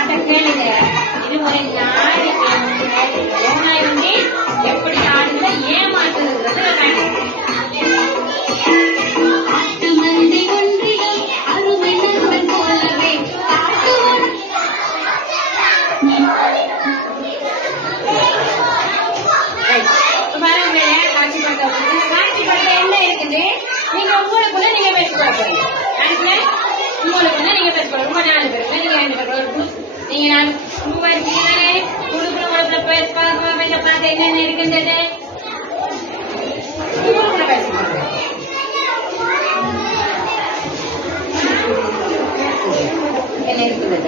பாட்டை கேளுங்க. இது ஒரு நாளைக்கு ஓனாய் வந்து எப்படி ஆடுங்க ஏமாத்துறது காட்சி படத்தை என்ன இருக்குது நீங்க உங்களுக்குள்ள நீங்க பேசிக்கொள்ள போறீங்க. உங்களுக்குள்ள நீங்க பேசிக்கொள்ள ரொம்ப 4 பேருக்கு நீங்க 2 பேருக்கு நீங்க 4 இருக்கீங்களே உங்களுக்குள்ள பார்த்து என்னென்ன இருக்கின்றது உங்களுக்குள்ள பேசிக்கொள்ள என்ன இருக்குது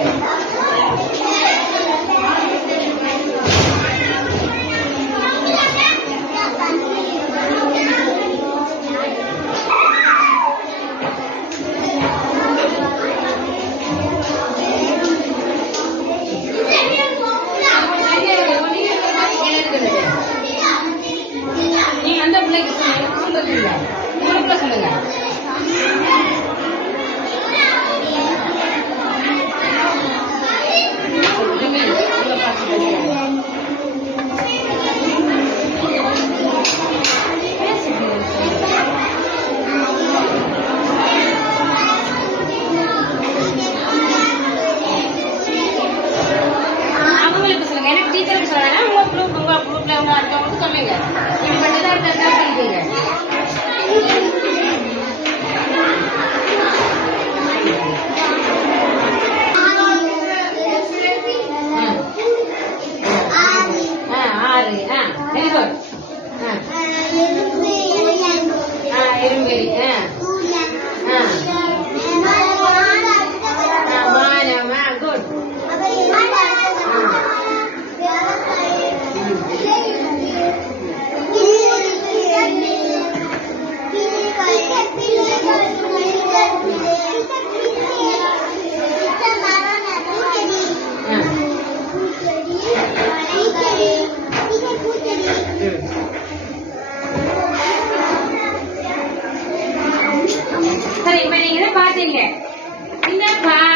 பாத்தீங்க.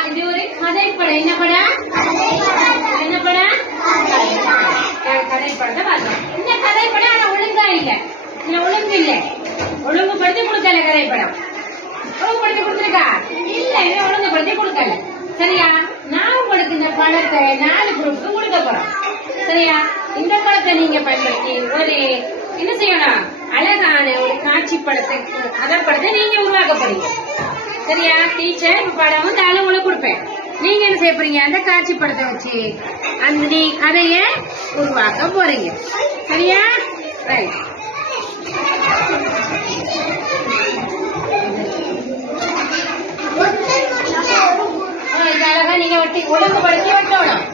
இது ஒரு கதைப்படம். என்ன படம்? என்ன படம்? கதைப்படத்தை பார்த்தோம். இந்த கதைப்படம் ஆனா ஒழுங்கா இல்ல. இதுல ஒழுங்கு இல்ல. ஒழுங்குபடுத்தி கொடுக்கல. கதைப்படம் ஒழுங்குபடுத்தி கொடுத்துருக்கா இல்ல. இதை ஒழுங்குபடுத்தி கொடுக்கல. சரியா? நான் உங்களுக்கு இந்த படத்தை 4 குரூப்புக்கு கொடுக்க போறோம். சரியா? இந்த படத்தை நீங்க பயன்படுத்தி ஒரு என்ன செய்யணும், அழகான ஒரு காட்சி படத்தை கதைப்படத்தை நீங்க உருவாக்க போறீங்க. சரியா? டீச்சர் படம் வந்து உங்களுக்கு கொடுப்பேன். நீங்க என்ன செய்ய போறீங்க, அந்த காட்சி படத்தை வச்சு அந்த கதைய உருவாக்க போறீங்க. சரியா? ரைட். அழகா நீங்க ஒழுங்குபடுத்தி வெட்டணும்.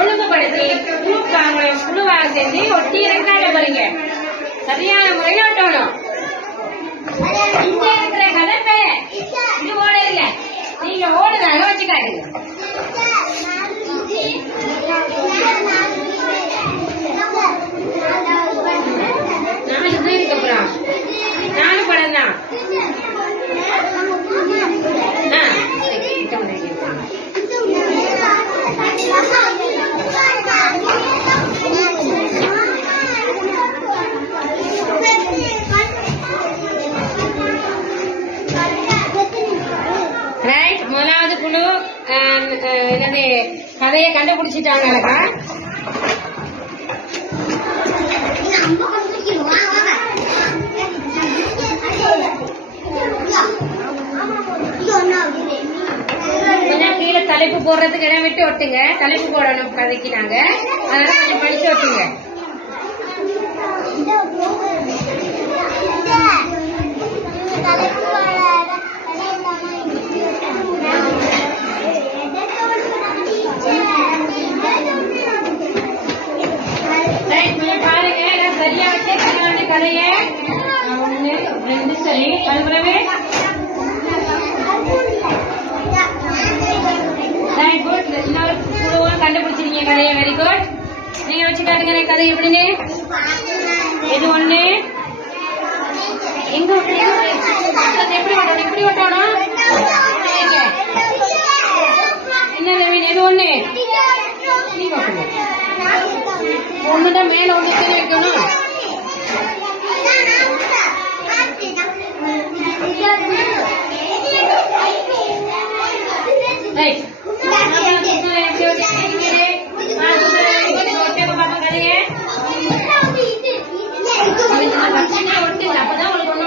ஒழுங்குபடுத்தி குழுவாக சேர்ந்து ஒட்டி ரெண்டாட போறீங்க. சரியான முறையில் ஒட்டணும். இங்க இருக்கிற கதை இது ஓட இல்ல, நீங்க ஓடுதாக வச்சு காட்டுங்க. 4 பேருக்கு அப்புறம் 4 படம் தான். முதலாவது குழு என்னது கதையை கண்டுபிடிச்சிட்டாங்க. கீழே தலைப்பு போடுறதுக்கு இடம் விட்டு ஒட்டுங்க. தலைப்பு போடணும் கதைக்கு நாங்க, அதனால கொஞ்சம் படிச்சு ஒட்டுங்க. பாருங்க, சரியா வச்சு கதைய 1 2 சரி. அதுக்குள்ளவே கண்டுபிடிச்சிருக்கீங்க கதையை. Very good. நீங்க வச்சு காட்டுங்க கதை எப்படின்னு. இது ஒண்ணு எங்க எப்படி ஓட்டணும், இப்படி ஓட்டணும். என்ன இது ஒண்ணு ஒண்ணுதான் மேல ஒண்ணு கீழே வைக்கணும். அப்பதான் உங்களுக்கு ஒண்ணு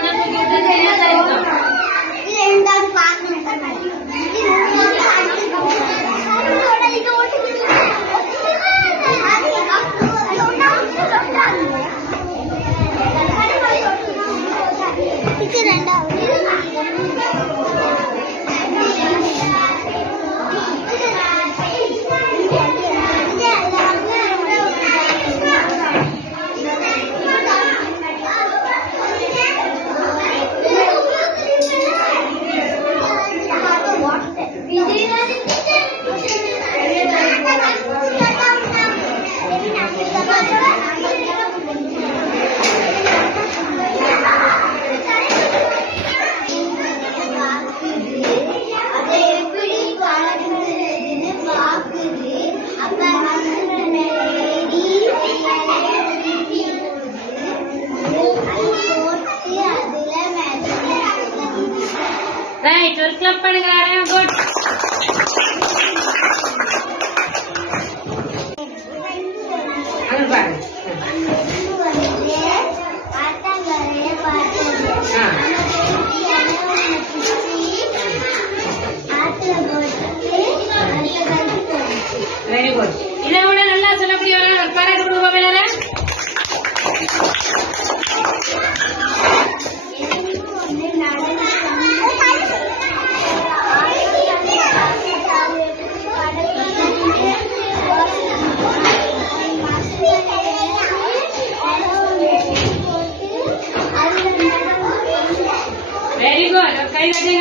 ரைட். ஒரு கிளப் பண்ணுங்க. குட். அங்க பாருங்க. Very good. இதை விட நல்லா சொல்லக்கூடிய பாராட்டு கொடுப்போம் வேற. Very good. கை கட்டுங்க.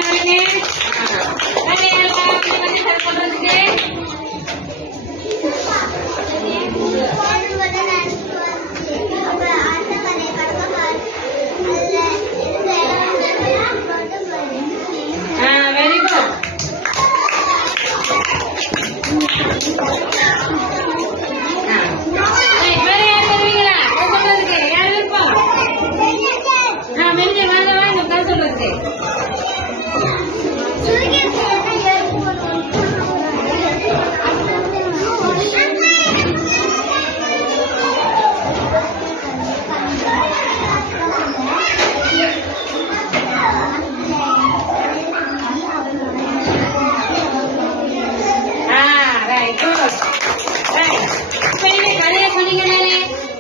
கதையை சொன்னீங்க.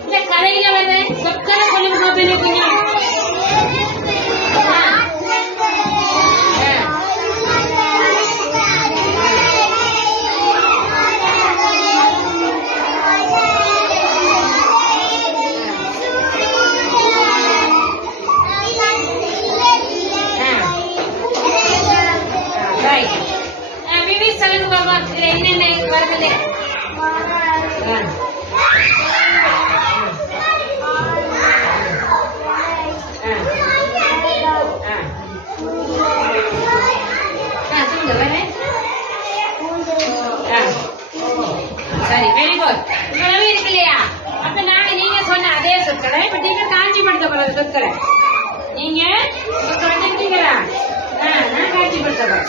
இந்த கதையில வந்து சொற்களை சொல்லுங்க. சொல்லுங்க பாபா. இதுல என்னென்ன வருது? சரி, வெரி குட். இவ்வளவு இருக்கு இல்லையா? அப்ப நாங்க நீங்க சொன்ன அதே சொற்களை இப்ப நீங்க காட்சிப்படுத்த போறது சொற்களை நீங்க சொல்லிட்டீங்களா? நான் காட்சிப்படுத்த போறேன்.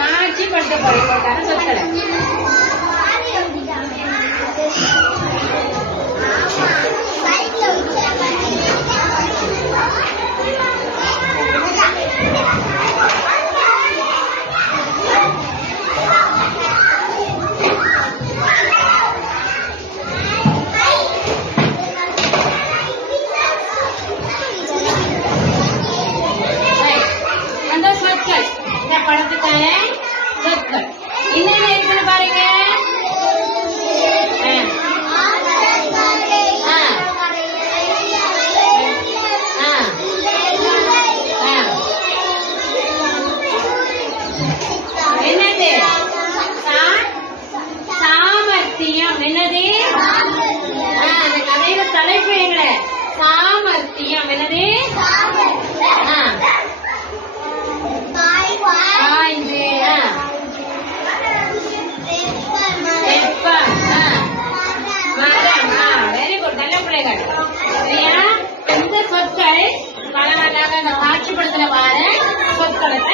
காட்சிப்படுத்த போறேன் சொற்களை.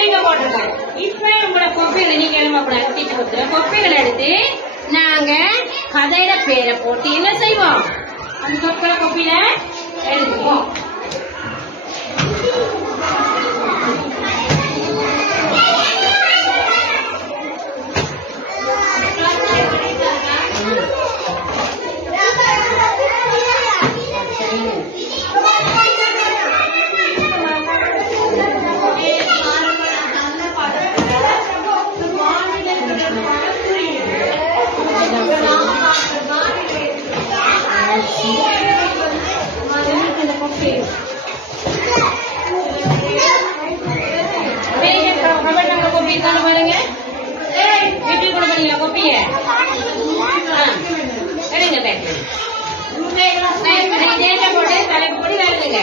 இங்க போட்டிருக்கேன். இப்ப உங்களோட கொப்பைகளை நீங்க எழுமக்கூடாது, டீச்சர் கொடுத்துற கொப்பைகளை எடுத்து நாங்க கதையில பேரை போட்டு என்ன செய்வோம், அந்த சொற்களை கொப்பையில எழுதுவோம். பாருங்க வீட்டுக்கு கூட பண்ணீங்க கொப்பிய போட்டு தலைப்பு போட்டு வேலைங்க.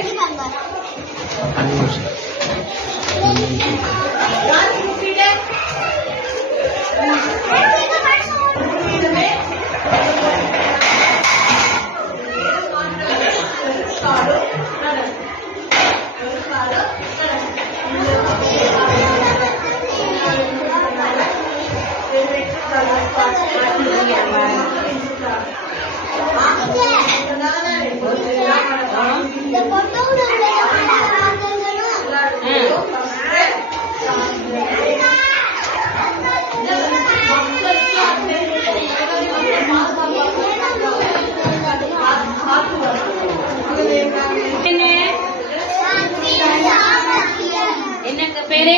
என்னங்க பேரு?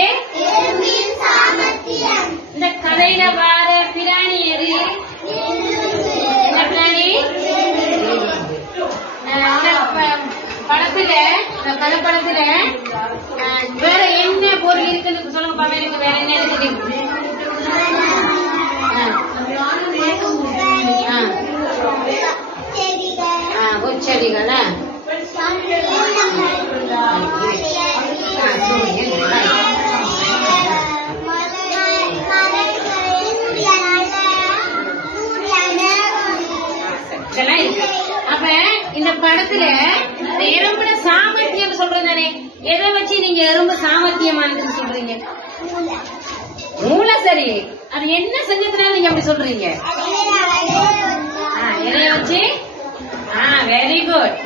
இந்த கதையில வார பிராணி எது? என்ன பிராணி? படத்துல கதைப்படத்துல வேற என்ன பொருள் இருக்குன்னு சொல்லுங்க பாப்பா. எனக்கு வேற என்ன இருக்குது? செடிகளா? அப்ப இந்த படத்துல எறும்புல சாமர்த்தியம் சொல்றது தானே, எதை வச்சு நீங்க எறும்பு சாமர்த்தியமானதுன்னு சொல்றீங்க? மூளை. சரி, அது என்ன செஞ்சதுனால நீங்க அப்படி சொல்றீங்க? இலைய வச்சு. Very good.